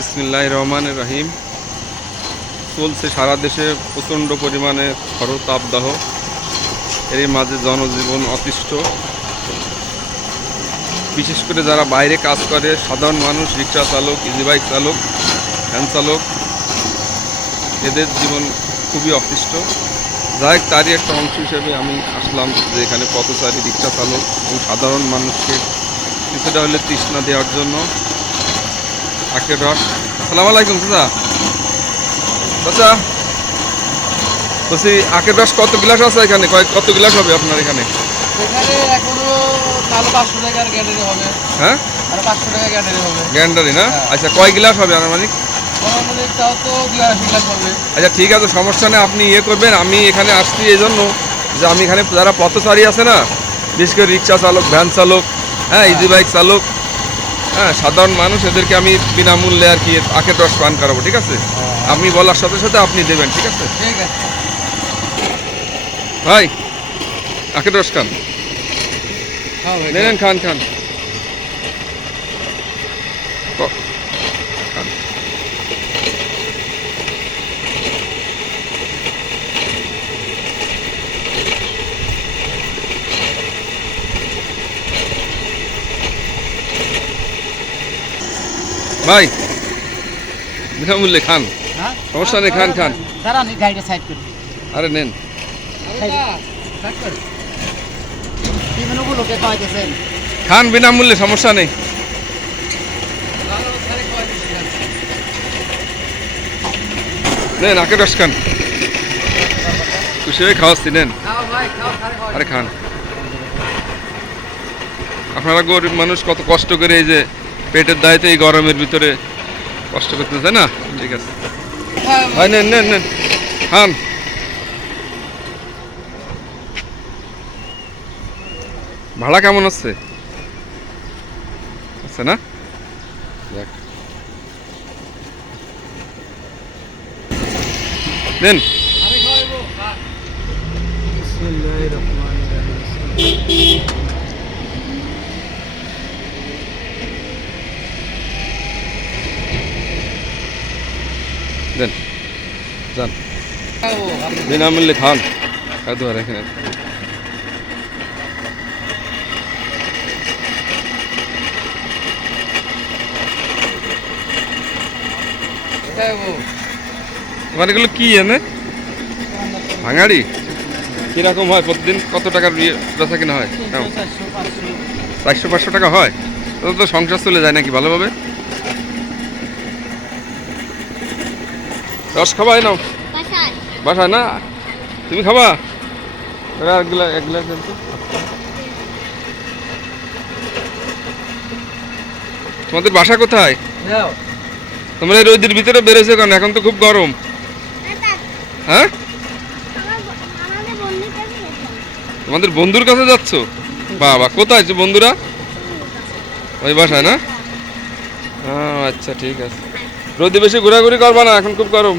বিসমিল্লাহির রহমানির রহিম। চলছে সারা দেশে প্রচণ্ড পরিমাণে খর তাপদাহ, এরই মাঝে জনজীবন অতিষ্ঠ। বিশেষ করে যারা বাইরে কাজ করে, সাধারণ মানুষ, রিক্সা চালক, ইজি বাইক চালক, ভ্যান চালক, এদের জীবন খুবই অতিষ্ঠ। যাই হোক, তারই একটা অংশ হিসেবে আমি আসলাম যে এখানে পথচারী, রিক্সা চালক এবং সাধারণ মানুষকে কিছুটা হলে তৃষ্ণা দেওয়ার জন্য আখের রস। আসসালামু আলাইকুম চাচা। চাচা বলছি, আখের রস কত গ্লাস আছে এখানে? কত গ্লাস হবে আপনার এখানে? হ্যাঁ, গ্যান্ডারি না? আচ্ছা, কয় গ্লাস হবে আনুমানিক? আচ্ছা ঠিক আছে, সমস্যা নেই। আপনি ইয়ে করবেন, আমি এখানে আসছি এই জন্য যে আমি এখানে যারা পথচারী আছে না, বিশেষ করে রিক্সা চালক, ভ্যান চালক, হ্যাঁ, ইজি বাইক চালক, হ্যাঁ, সাধারণ মানুষ, এদেরকে আমি বিনামূল্যে আর কি আখের রস পান করাবো। ঠিক আছে, আপনি বলার সাথে সাথে আপনি দেবেন। ঠিক আছে ভাই, আখের রস খান, নেন, খান খান খান। ভাই বিনামূল্যে খান, সমস্যা নেই, খান খান। আরে নেন, খান বিনামূল্যে, সমস্যা নেই। নেন আখের রস খান, খুশি হয়ে খাওয়াচ্ছি, নেন। আরে খান। আপনারা গরিব মানুষ, কত কষ্ট করে এই যে পেটের দায়িত্ব এই গরমের ভিতরে কষ্ট করতেছে না? ঠিক আছে ভাই, নেন নেন নেন, খান। ভাড়া কেমন হচ্ছে? আছে না? নেন। দেন, যান, বিনামূল্যে খান। খাদ্য এখানে তোমার এগুলো কি এনে ভাঙাড়ি কিরকম হয়? প্রতিদিন কত টাকার বেচা কিনা হয়? 400-500 টাকা হয়? তাহলে তো সংসার চলে যায় নাকি ভালোভাবে? রস খাবাই নাও বাসায় না? তুমি খাবা? এক গ্লাস দেন তো। তোমাদের বাসা কোথায়? তোমরা এই রোদের ভিতরে বেরোছো কেন? এখন তো খুব গরম। হ্যাঁ, তোমাদের বন্ধুর কাছে যাচ্ছ? বাবা, কোথায় বন্ধুরা? ওই বাসায় না? আচ্ছা ঠিক আছে। রোদে বেশি ঘোরাঘুরি করবা না, এখন খুব গরম।